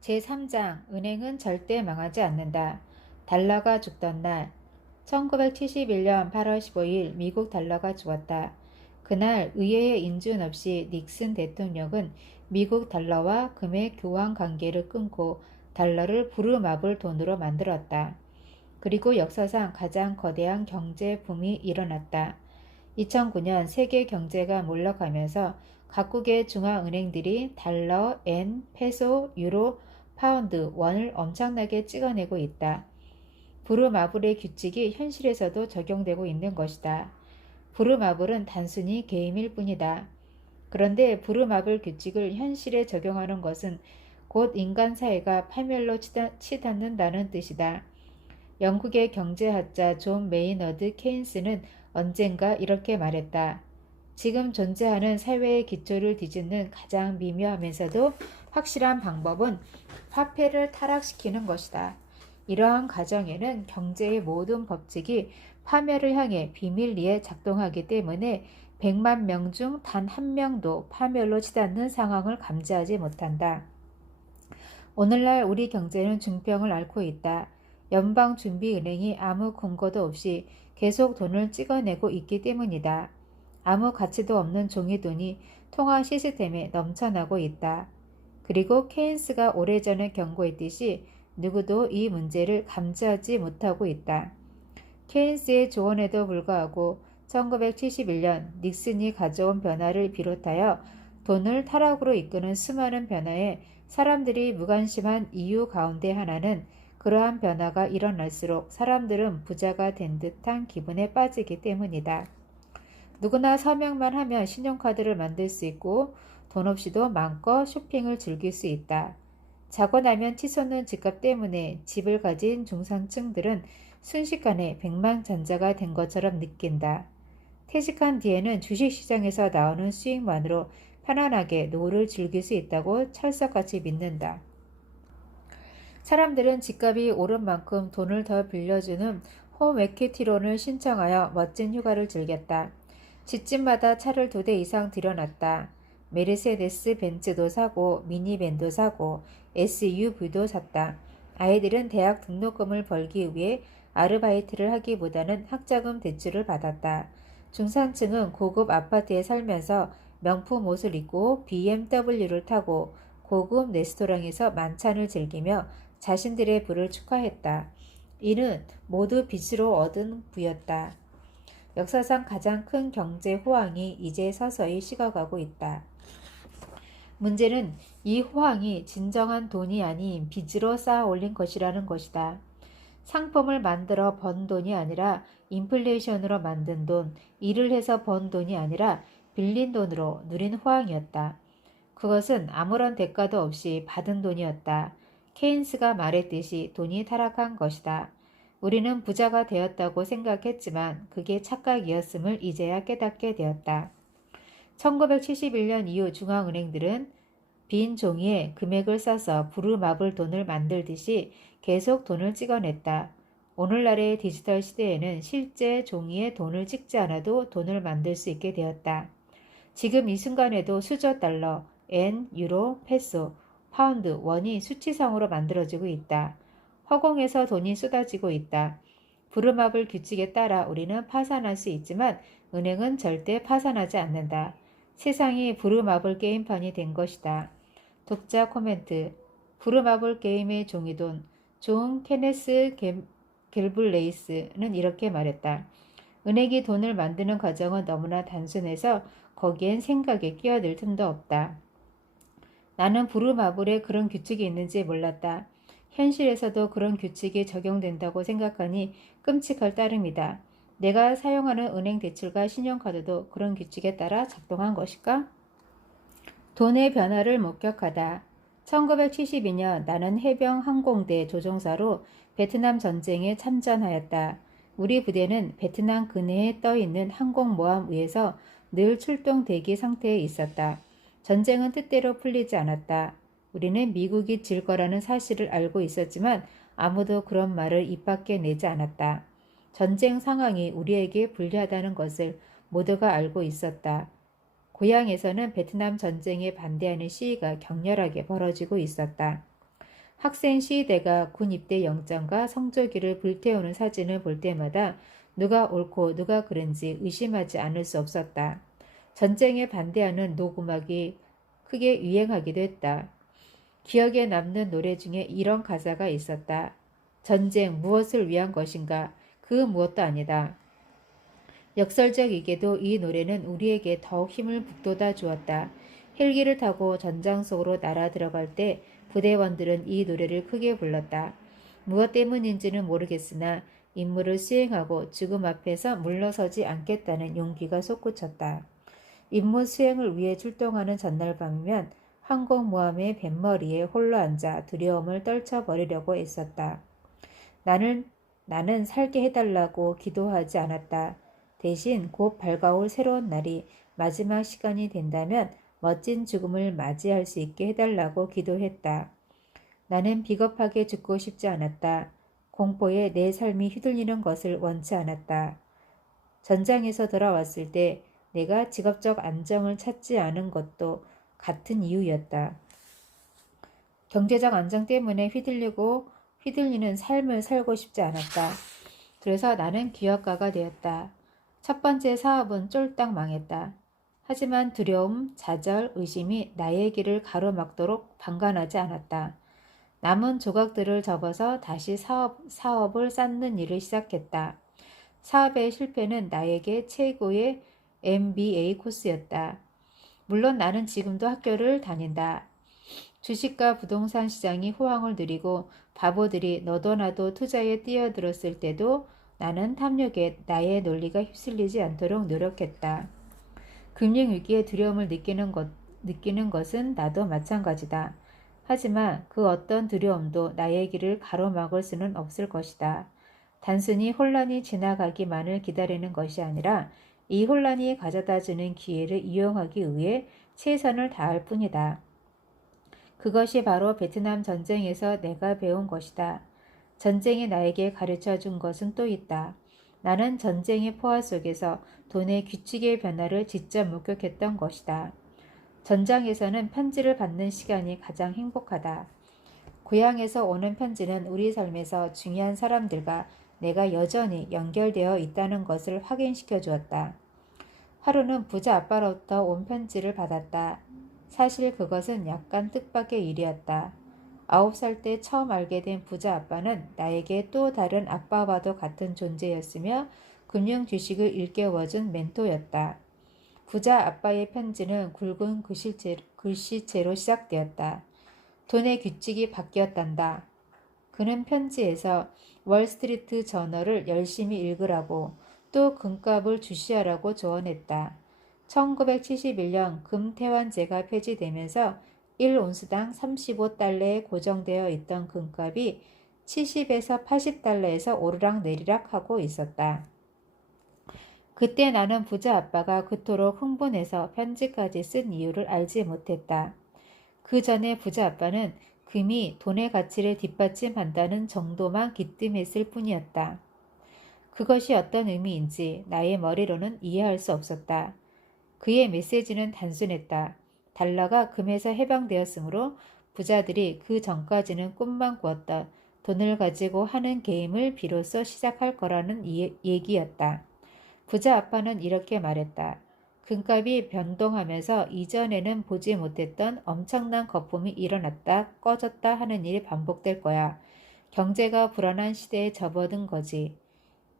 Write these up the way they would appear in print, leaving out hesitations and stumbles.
제3장 은행은 절대 망하지 않는다. 달러가 죽던 날 1971년 8월 15일 미국 달러가 죽었다. 그날 의회의 인준 없이 닉슨 대통령은 미국 달러와 금의 교환 관계를 끊고 달러를 부르마블 돈으로 만들었다. 그리고 역사상 가장 거대한 경제 붐이 일어났다. 2009년 세계 경제가 몰락하면서 각국의 중앙은행들이 달러, 엔, 페소, 유로, 파운드, 원을 엄청나게 찍어내고 있다. 부르마블의 규칙이 현실에서도 적용되고 있는 것이다. 부르마블은 단순히 게임일 뿐이다. 그런데 부르마블 규칙을 현실에 적용하는 것은 곧 인간 사회가 파멸로 치닫는다는 뜻이다. 영국의 경제학자 존 메이너드 케인스는 언젠가 이렇게 말했다. 지금 존재하는 사회의 기초를 뒤집는 가장 미묘하면서도 확실한 방법은 화폐를 타락시키는 것이다. 이러한 과정에는 경제의 모든 법칙이 파멸을 향해 비밀리에 작동하기 때문에 100만 명 중 단 한 명도 파멸로 치닫는 상황을 감지하지 못한다. 오늘날 우리 경제는 중병을 앓고 있다. 연방준비은행이 아무 근거도 없이 계속 돈을 찍어내고 있기 때문이다. 아무 가치도 없는 종이돈이 통화 시스템에 넘쳐나고 있다. 그리고 케인스가 오래전에 경고했듯이 누구도 이 문제를 감지하지 못하고 있다. 케인스의 조언에도 불구하고 1971년 닉슨이 가져온 변화를 비롯하여 돈을 타락으로 이끄는 수많은 변화에 사람들이 무관심한 이유 가운데 하나는 그러한 변화가 일어날수록 사람들은 부자가 된 듯한 기분에 빠지기 때문이다. 누구나 서명만 하면 신용카드를 만들 수 있고 돈 없이도 마음껏 쇼핑을 즐길 수 있다. 자고 나면 치솟는 집값 때문에 집을 가진 중산층들은 순식간에 백만장자가 된 것처럼 느낀다. 퇴직한 뒤에는 주식시장에서 나오는 수익만으로 편안하게 노후를 즐길 수 있다고 철석같이 믿는다. 사람들은 집값이 오른 만큼 돈을 더 빌려주는 홈에퀴티론을 신청하여 멋진 휴가를 즐겼다. 집집마다 차를 2대 이상 들여놨다. 메르세데스 벤츠도 사고 미니밴도 사고 SUV도 샀다. 아이들은 대학 등록금을 벌기 위해 아르바이트를 하기보다는 학자금 대출을 받았다. 중산층은 고급 아파트에 살면서 명품 옷을 입고 BMW를 타고 고급 레스토랑에서 만찬을 즐기며 자신들의 부를 축하했다. 이는 모두 빚으로 얻은 부였다. 역사상 가장 큰 경제 호황이 이제 서서히 식어가고 있다. 문제는 이 호황이 진정한 돈이 아닌 빚으로 쌓아 올린 것이라는 것이다. 상품을 만들어 번 돈이 아니라 인플레이션으로 만든 돈, 일을 해서 번 돈이 아니라 빌린 돈으로 누린 호황이었다. 그것은 아무런 대가도 없이 받은 돈이었다. 케인스가 말했듯이 돈이 타락한 것이다. 우리는 부자가 되었다고 생각했지만 그게 착각이었음을 이제야 깨닫게 되었다. 1971년 이후 중앙은행들은 빈 종이에 금액을 써서 부르마블 돈을 만들듯이 계속 돈을 찍어냈다. 오늘날의 디지털 시대에는 실제 종이에 돈을 찍지 않아도 돈을 만들 수 있게 되었다. 지금 이 순간에도 수저 달러, 엔, 유로, 페소, 파운드, 원이 수치상으로 만들어지고 있다. 허공에서 돈이 쏟아지고 있다. 부르마블 규칙에 따라 우리는 파산할 수 있지만 은행은 절대 파산하지 않는다. 세상이 부르마블 게임판이 된 것이다. 독자 코멘트. 부르마블 게임의 종이돈 존 케네스 겔블레이스는 이렇게 말했다. 은행이 돈을 만드는 과정은 너무나 단순해서 거기엔 생각에 끼어들 틈도 없다. 나는 부르마블에 그런 규칙이 있는지 몰랐다. 현실에서도 그런 규칙이 적용된다고 생각하니 끔찍할 따름이다. 내가 사용하는 은행 대출과 신용카드도 그런 규칙에 따라 작동한 것일까? 돈의 변화를 목격하다. 1972년 나는 해병 항공대 조종사로 베트남 전쟁에 참전하였다. 우리 부대는 베트남 근해에 떠있는 항공모함 위에서 늘 출동 대기 상태에 있었다. 전쟁은 뜻대로 풀리지 않았다. 우리는 미국이 질 거라는 사실을 알고 있었지만 아무도 그런 말을 입 밖에 내지 않았다. 전쟁 상황이 우리에게 불리하다는 것을 모두가 알고 있었다. 고향에서는 베트남 전쟁에 반대하는 시위가 격렬하게 벌어지고 있었다. 학생 시위대가 군 입대 영장과 성조기를 불태우는 사진을 볼 때마다 누가 옳고 누가 그른지 의심하지 않을 수 없었다. 전쟁에 반대하는 녹음악이 크게 유행하기도 했다. 기억에 남는 노래 중에 이런 가사가 있었다. 전쟁 무엇을 위한 것인가? 그 무엇도 아니다. 역설적이게도 이 노래는 우리에게 더욱 힘을 북돋아 주었다. 헬기를 타고 전장 속으로 날아 들어갈 때 부대원들은 이 노래를 크게 불렀다. 무엇 때문인지는 모르겠으나 임무를 수행하고 죽음 앞에서 물러서지 않겠다는 용기가 솟구쳤다. 임무 수행을 위해 출동하는 전날 밤이면 항공모함의 뱃머리에 홀로 앉아 두려움을 떨쳐버리려고 애썼다. 나는 살게 해달라고 기도하지 않았다. 대신 곧 밝아올 새로운 날이 마지막 시간이 된다면 멋진 죽음을 맞이할 수 있게 해달라고 기도했다. 나는 비겁하게 죽고 싶지 않았다. 공포에 내 삶이 휘둘리는 것을 원치 않았다. 전장에서 돌아왔을 때 내가 직업적 안정을 찾지 않은 것도 같은 이유였다. 경제적 안정 때문에 휘둘리는 삶을 살고 싶지 않았다. 그래서 나는 기업가가 되었다. 첫 번째 사업은 쫄딱 망했다. 하지만 두려움, 좌절, 의심이 나의 길을 가로막도록 방관하지 않았다. 남은 조각들을 접어서 다시 사업을 쌓는 일을 시작했다. 사업의 실패는 나에게 최고의 MBA 코스였다. 물론 나는 지금도 학교를 다닌다. 주식과 부동산 시장이 호황을 누리고 바보들이 너도 나도 투자에 뛰어들었을 때도 나는 탐욕에 나의 논리가 휩쓸리지 않도록 노력했다. 금융위기에 두려움을 느끼는 것은 나도 마찬가지다. 하지만 그 어떤 두려움도 나의 길을 가로막을 수는 없을 것이다. 단순히 혼란이 지나가기만을 기다리는 것이 아니라 이 혼란이 가져다주는 기회를 이용하기 위해 최선을 다할 뿐이다. 그것이 바로 베트남 전쟁에서 내가 배운 것이다. 전쟁이 나에게 가르쳐 준 것은 또 있다. 나는 전쟁의 포화 속에서 돈의 규칙의 변화를 직접 목격했던 것이다. 전장에서는 편지를 받는 시간이 가장 행복하다. 고향에서 오는 편지는 우리 삶에서 중요한 사람들과 내가 여전히 연결되어 있다는 것을 확인시켜 주었다. 하루는 부자 아빠로부터 온 편지를 받았다. 사실 그것은 약간 뜻밖의 일이었다. 9살 때 처음 알게 된 부자 아빠는 나에게 또 다른 아빠와도 같은 존재였으며 금융 지식을 일깨워준 멘토였다. 부자 아빠의 편지는 굵은 글씨체로 시작되었다. 돈의 규칙이 바뀌었단다. 그는 편지에서 월스트리트 저널을 열심히 읽으라고 또 금값을 주시하라고 조언했다. 1971년 금태환제가 폐지되면서 1온스당 35달러에 고정되어 있던 금값이 70에서 80달러에서 오르락내리락 하고 있었다. 그때 나는 부자 아빠가 그토록 흥분해서 편지까지 쓴 이유를 알지 못했다. 그 전에 부자 아빠는 금이 돈의 가치를 뒷받침한다는 정도만 기뜸했을 뿐이었다. 그것이 어떤 의미인지 나의 머리로는 이해할 수 없었다. 그의 메시지는 단순했다. 달러가 금에서 해방되었으므로 부자들이 그 전까지는 꿈만 꾸었던 돈을 가지고 하는 게임을 비로소 시작할 거라는 얘기였다. 부자 아빠는 이렇게 말했다. 금값이 변동하면서 이전에는 보지 못했던 엄청난 거품이 일어났다 꺼졌다 하는 일이 반복될 거야. 경제가 불안한 시대에 접어든 거지.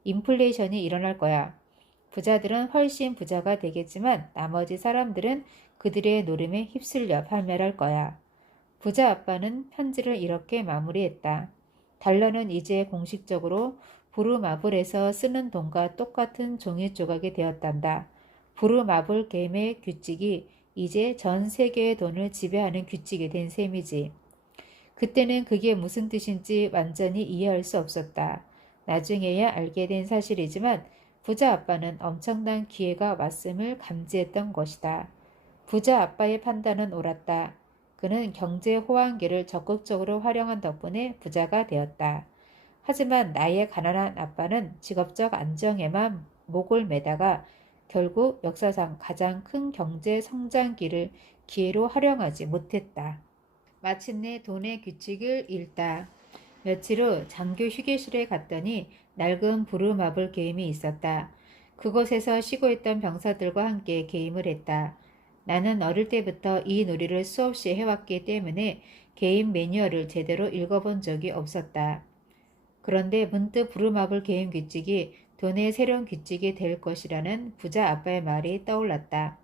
인플레이션이 일어날 거야. 부자들은 훨씬 부자가 되겠지만 나머지 사람들은 그들의 노름에 휩쓸려 파멸할 거야. 부자 아빠는 편지를 이렇게 마무리했다. 달러는 이제 공식적으로 부르마블에서 쓰는 돈과 똑같은 종이 조각이 되었단다. 부르마블 게임의 규칙이 이제 전 세계의 돈을 지배하는 규칙이 된 셈이지. 그때는 그게 무슨 뜻인지 완전히 이해할 수 없었다. 나중에야 알게 된 사실이지만 부자 아빠는 엄청난 기회가 왔음을 감지했던 것이다. 부자 아빠의 판단은 옳았다. 그는 경제 호황기를 적극적으로 활용한 덕분에 부자가 되었다. 하지만 나의 가난한 아빠는 직업적 안정에만 목을 매다가 결국 역사상 가장 큰 경제 성장기를 기회로 활용하지 못했다. 마침내 돈의 규칙을 읽다. 며칠 후 장교 휴게실에 갔더니 낡은 부루마블 게임이 있었다. 그곳에서 쉬고 있던 병사들과 함께 게임을 했다. 나는 어릴 때부터 이 놀이를 수없이 해왔기 때문에 게임 매뉴얼을 제대로 읽어본 적이 없었다. 그런데 문득 부루마블 게임 규칙이 돈의 새로운 규칙이 될 것이라는 부자 아빠의 말이 떠올랐다.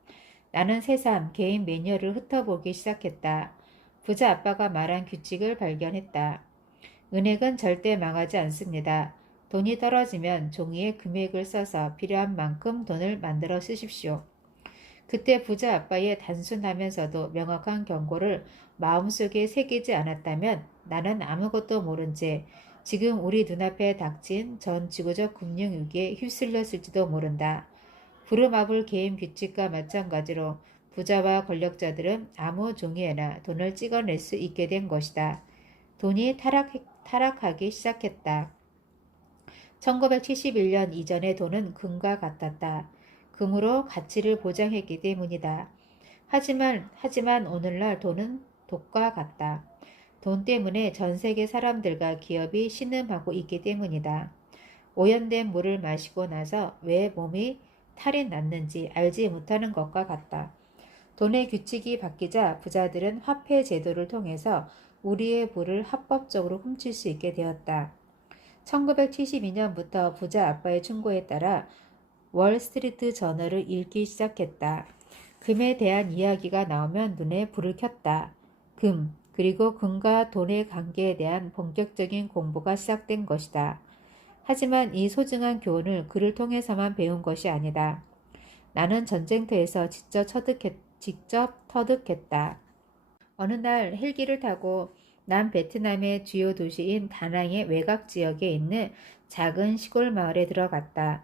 나는 새삼 게임 매뉴얼을 훑어보기 시작했다. 부자 아빠가 말한 규칙을 발견했다. 은행은 절대 망하지 않습니다. 돈이 떨어지면 종이에 금액을 써서 필요한 만큼 돈을 만들어 쓰십시오. 그때 부자 아빠의 단순하면서도 명확한 경고를 마음속에 새기지 않았다면 나는 아무것도 모른 채 지금 우리 눈앞에 닥친 전 지구적 금융위기에 휩쓸렸을지도 모른다. 부루마블 게임 규칙과 마찬가지로 부자와 권력자들은 아무 종이에나 돈을 찍어낼 수 있게 된 것이다. 돈이 타락하기 시작했다. 1971년 이전의 돈은 금과 같았다. 금으로 가치를 보장했기 때문이다. 하지만 오늘날 돈은 독과 같다. 돈 때문에 전 세계 사람들과 기업이 신음하고 있기 때문이다. 오염된 물을 마시고 나서 왜 몸이 탈이 났는지 알지 못하는 것과 같다. 돈의 규칙이 바뀌자 부자들은 화폐 제도를 통해서 우리의 부를 합법적으로 훔칠 수 있게 되었다. 1972년부터 부자 아빠의 충고에 따라 월스트리트 저널을 읽기 시작했다. 금에 대한 이야기가 나오면 눈에 불을 켰다. 금, 그리고 금과 돈의 관계에 대한 본격적인 공부가 시작된 것이다. 하지만 이 소중한 교훈을 글을 통해서만 배운 것이 아니다. 나는 전쟁터에서 직접 터득했다. 어느 날 헬기를 타고 남베트남의 주요 도시인 다낭의 외곽 지역에 있는 작은 시골 마을에 들어갔다.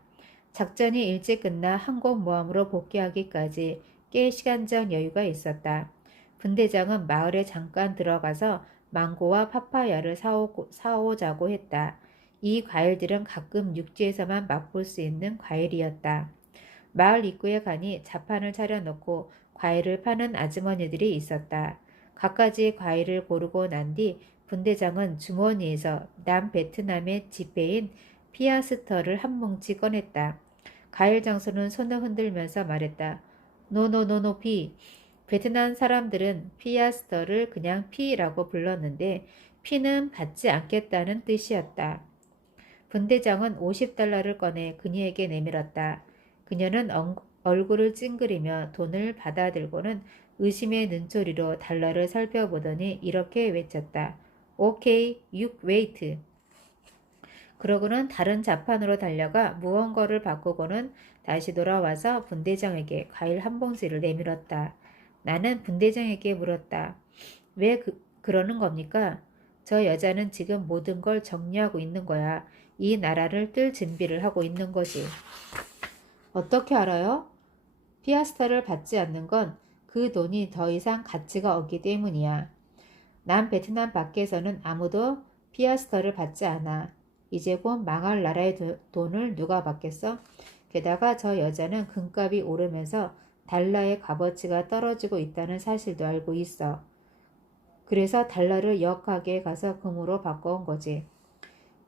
작전이 일찍 끝나 항공모함으로 복귀하기까지 꽤 시간적 여유가 있었다. 분대장은 마을에 잠깐 들어가서 망고와 파파야를 사오자고 했다. 이 과일들은 가끔 육지에서만 맛볼 수 있는 과일이었다. 마을 입구에 가니 자판을 차려놓고 과일을 파는 아주머니들이 있었다. 갖가지 과일을 고르고 난 뒤 분대장은 주머니에서 남베트남의 지폐인 피아스터를 한 뭉치 꺼냈다. 과일 장수는 손을 흔들면서 말했다. 노노노노 피. 베트남 사람들은 피아스터를 그냥 피라고 불렀는데 피는 받지 않겠다는 뜻이었다. 분대장은 50달러를 꺼내 그녀에게 내밀었다. 그녀는 얼굴을 찡그리며 돈을 받아들고는 의심의 눈초리로 달러를 살펴보더니 이렇게 외쳤다. 오케이, you wait. 그러고는 다른 자판으로 달려가 무언가를 바꾸고는 다시 돌아와서 분대장에게 과일 한 봉지를 내밀었다. 나는 분대장에게 물었다. 왜 그러는 겁니까? 저 여자는 지금 모든 걸 정리하고 있는 거야. 이 나라를 뜰 준비를 하고 있는 거지. 어떻게 알아요? 피아스터를 받지 않는 건 그 돈이 더 이상 가치가 없기 때문이야. 남베트남 밖에서는 아무도 피아스터를 받지 않아. 이제 곧 망할 나라의 돈을 누가 받겠어? 게다가 저 여자는 금값이 오르면서 달러의 값어치가 떨어지고 있다는 사실도 알고 있어. 그래서 달러를 역가게에 가서 금으로 바꿔온 거지.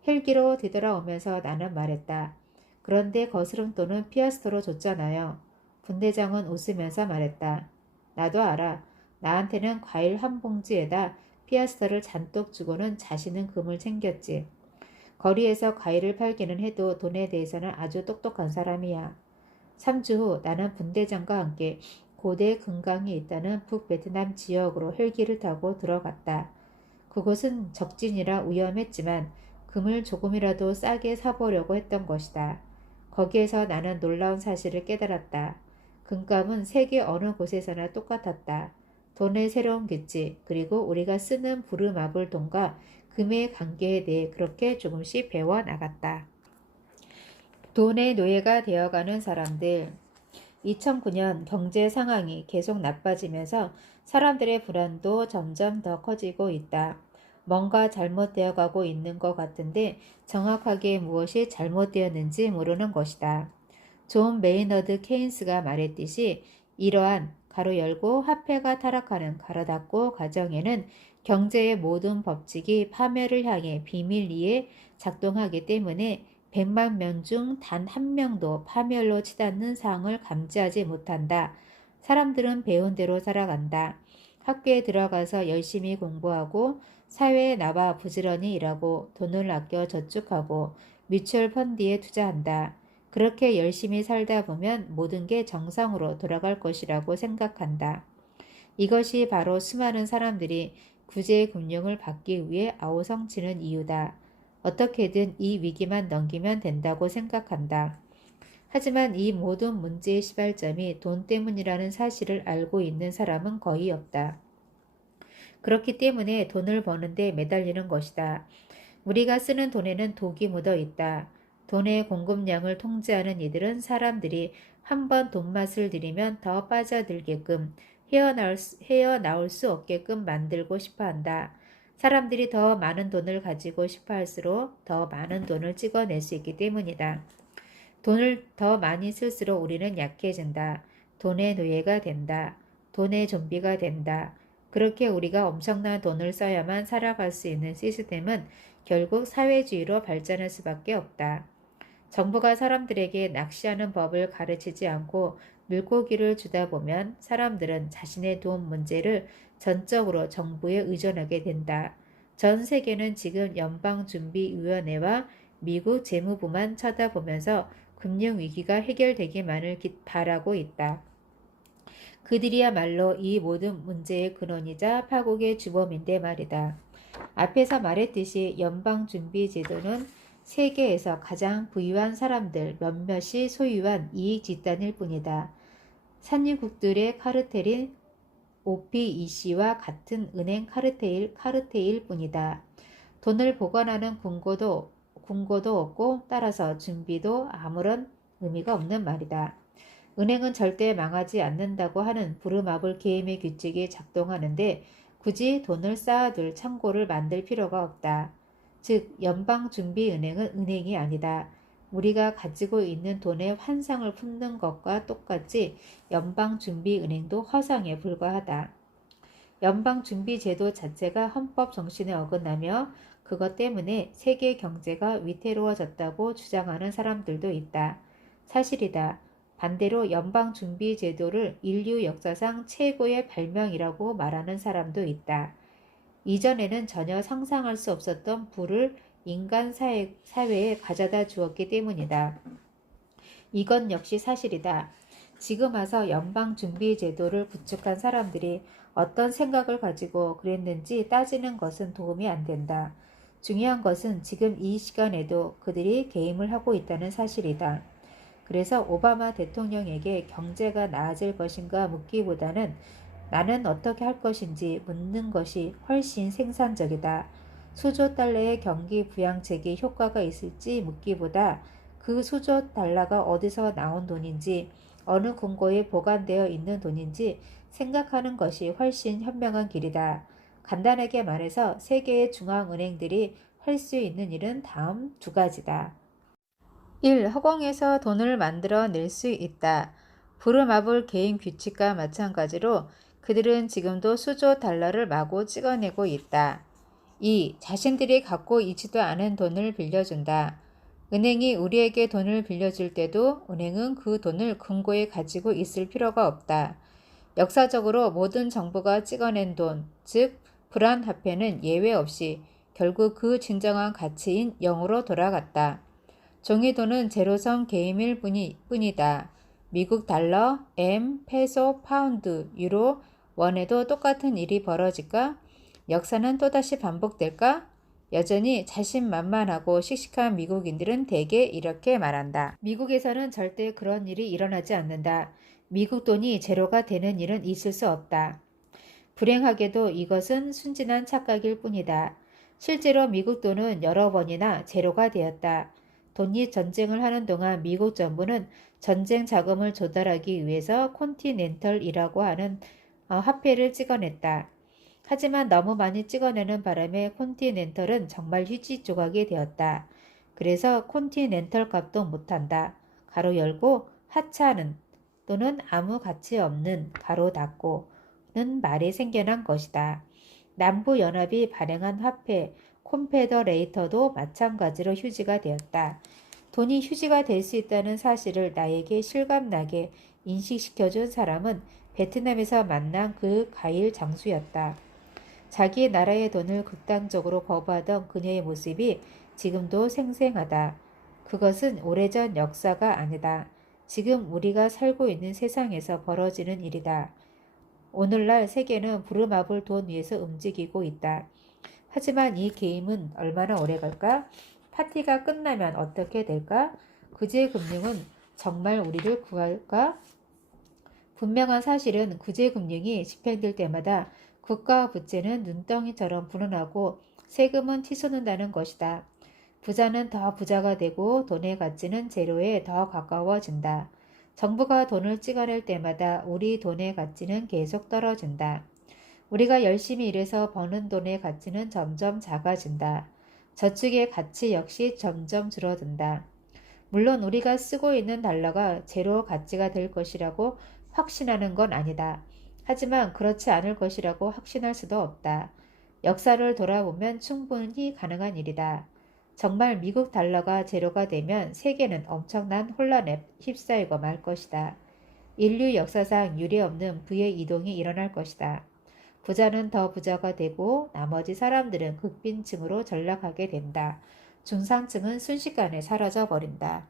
헬기로 뒤돌아오면서 나는 말했다. 그런데 거스름돈은 피아스터로 줬잖아요. 분대장은 웃으면서 말했다. 나도 알아. 나한테는 과일 한 봉지에다 피아스터를 잔뜩 주고는 자신은 금을 챙겼지. 거리에서 과일을 팔기는 해도 돈에 대해서는 아주 똑똑한 사람이야. 3주 후 나는 분대장과 함께 고대 금강이 있다는 북베트남 지역으로 헬기를 타고 들어갔다. 그곳은 적진이라 위험했지만 금을 조금이라도 싸게 사보려고 했던 것이다. 거기에서 나는 놀라운 사실을 깨달았다. 금값은 세계 어느 곳에서나 똑같았다. 돈의 새로운 규칙, 그리고 우리가 쓰는 부르마블 돈과 금의 관계에 대해 그렇게 조금씩 배워나갔다. 돈의 노예가 되어가는 사람들. 2009년 경제 상황이 계속 나빠지면서 사람들의 불안도 점점 더 커지고 있다. 뭔가 잘못되어 가고 있는 것 같은데 정확하게 무엇이 잘못되었는지 모르는 것이다. 존 메이너드 케인스가 말했듯이 이러한 가로 열고 화폐가 타락하는 가로 닫고 과정에는 경제의 모든 법칙이 파멸을 향해 비밀리에 작동하기 때문에 100만 명 중 단 한 명도 파멸로 치닫는 상황을 감지하지 못한다. 사람들은 배운 대로 살아간다. 학교에 들어가서 열심히 공부하고 사회에 나와 부지런히 일하고 돈을 아껴 저축하고 뮤추얼 펀드에 투자한다. 그렇게 열심히 살다 보면 모든 게 정상으로 돌아갈 것이라고 생각한다. 이것이 바로 수많은 사람들이 구제 금융을 받기 위해 아우성치는 이유다. 어떻게든 이 위기만 넘기면 된다고 생각한다. 하지만 이 모든 문제의 시발점이 돈 때문이라는 사실을 알고 있는 사람은 거의 없다. 그렇기 때문에 돈을 버는데 매달리는 것이다. 우리가 쓰는 돈에는 독이 묻어 있다. 돈의 공급량을 통제하는 이들은 사람들이 한번 돈맛을 들이면 더 빠져들게끔 헤어나올 수 없게끔 만들고 싶어 한다. 사람들이 더 많은 돈을 가지고 싶어 할수록 더 많은 돈을 찍어낼 수 있기 때문이다. 돈을 더 많이 쓸수록 우리는 약해진다. 돈의 노예가 된다. 돈의 좀비가 된다. 그렇게 우리가 엄청난 돈을 써야만 살아갈 수 있는 시스템은 결국 사회주의로 발전할 수밖에 없다. 정부가 사람들에게 낚시하는 법을 가르치지 않고 물고기를 주다 보면 사람들은 자신의 돈 문제를 전적으로 정부에 의존하게 된다. 전 세계는 지금 연방준비위원회와 미국 재무부만 쳐다보면서 금융위기가 해결되기만을 바라고 있다. 그들이야말로 이 모든 문제의 근원이자 파국의 주범인데 말이다. 앞에서 말했듯이 연방준비제도는 세계에서 가장 부유한 사람들 몇몇이 소유한 이익 집단일 뿐이다. 산유국들의 카르텔인 OPEC와 같은 은행 카르텔일 뿐이다. 돈을 보관하는 궁고도 없고 따라서 준비도 아무런 의미가 없는 말이다. 은행은 절대 망하지 않는다고 하는 부르마블 게임의 규칙이 작동하는데 굳이 돈을 쌓아둘 창고를 만들 필요가 없다. 즉 연방준비은행은 은행이 아니다. 우리가 가지고 있는 돈의 환상을 품는 것과 똑같이 연방준비은행도 허상에 불과하다. 연방준비제도 자체가 헌법 정신에 어긋나며 그것 때문에 세계 경제가 위태로워졌다고 주장하는 사람들도 있다. 사실이다. 반대로 연방준비제도를 인류 역사상 최고의 발명이라고 말하는 사람도 있다. 이전에는 전혀 상상할 수 없었던 부를 인간 사회에 가져다 주었기 때문이다. 이건 역시 사실이다. 지금 와서 연방준비제도를 구축한 사람들이 어떤 생각을 가지고 그랬는지 따지는 것은 도움이 안 된다. 중요한 것은 지금 이 시간에도 그들이 개임을 하고 있다는 사실이다. 그래서 오바마 대통령에게 경제가 나아질 것인가 묻기보다는 나는 어떻게 할 것인지 묻는 것이 훨씬 생산적이다. 수조 달러의 경기 부양책이 효과가 있을지 묻기보다 그 수조 달러가 어디서 나온 돈인지 어느 금고에 보관되어 있는 돈인지 생각하는 것이 훨씬 현명한 길이다. 간단하게 말해서 세계의 중앙은행들이 할 수 있는 일은 다음 두 가지다. 1. 허공에서 돈을 만들어 낼 수 있다. 부르마블 개인 규칙과 마찬가지로 그들은 지금도 수조 달러를 마구 찍어내고 있다. 2. 자신들이 갖고 있지도 않은 돈을 빌려준다. 은행이 우리에게 돈을 빌려줄 때도 은행은 그 돈을 금고에 가지고 있을 필요가 없다. 역사적으로 모든 정부가 찍어낸 돈, 즉 불안화폐는 예외 없이 결국 그 진정한 가치인 0으로 돌아갔다. 종이돈은 제로섬 게임일 뿐이다. 미국 달러, 엔, 페소, 파운드, 유로, 원에도 똑같은 일이 벌어질까? 역사는 또다시 반복될까? 여전히 자신만만하고 씩씩한 미국인들은 대개 이렇게 말한다. 미국에서는 절대 그런 일이 일어나지 않는다. 미국 돈이 제로가 되는 일은 있을 수 없다. 불행하게도 이것은 순진한 착각일 뿐이다. 실제로 미국 돈은 여러 번이나 제로가 되었다. 독립 전쟁을 하는 동안 미국 정부는 전쟁 자금을 조달하기 위해서 콘티넨털이라고 하는 화폐를 찍어냈다. 하지만 너무 많이 찍어내는 바람에 콘티넨털은 정말 휴지 조각이 되었다. 그래서 콘티넨털 값도 못한다. 가로 열고 하찮은 또는 아무 가치 없는 가로 닫고는 말이 생겨난 것이다. 남부연합이 발행한 화폐 콘페더레이터도 마찬가지로 휴지가 되었다. 돈이 휴지가 될 수 있다는 사실을 나에게 실감나게 인식시켜준 사람은 베트남에서 만난 그 가일 장수였다. 자기 나라의 돈을 극단적으로 거부하던 그녀의 모습이 지금도 생생하다. 그것은 오래전 역사가 아니다. 지금 우리가 살고 있는 세상에서 벌어지는 일이다. 오늘날 세계는 부루마블 돈 위에서 움직이고 있다. 하지만 이 게임은 얼마나 오래 갈까? 파티가 끝나면 어떻게 될까? 구제금융은 정말 우리를 구할까? 분명한 사실은 구제금융이 집행될 때마다 국가 부채는 눈덩이처럼 불어나고 세금은 치솟는다는 것이다. 부자는 더 부자가 되고 돈의 가치는 제로에 더 가까워진다. 정부가 돈을 찍어낼 때마다 우리 돈의 가치는 계속 떨어진다. 우리가 열심히 일해서 버는 돈의 가치는 점점 작아진다. 저축의 가치 역시 점점 줄어든다. 물론 우리가 쓰고 있는 달러가 제로 가치가 될 것이라고 확신하는 건 아니다. 하지만 그렇지 않을 것이라고 확신할 수도 없다. 역사를 돌아보면 충분히 가능한 일이다. 정말 미국 달러가 제로가 되면 세계는 엄청난 혼란에 휩싸이고 말 것이다. 인류 역사상 유례없는 부의 이동이 일어날 것이다. 부자는 더 부자가 되고 나머지 사람들은 극빈층으로 전락하게 된다. 중산층은 순식간에 사라져 버린다.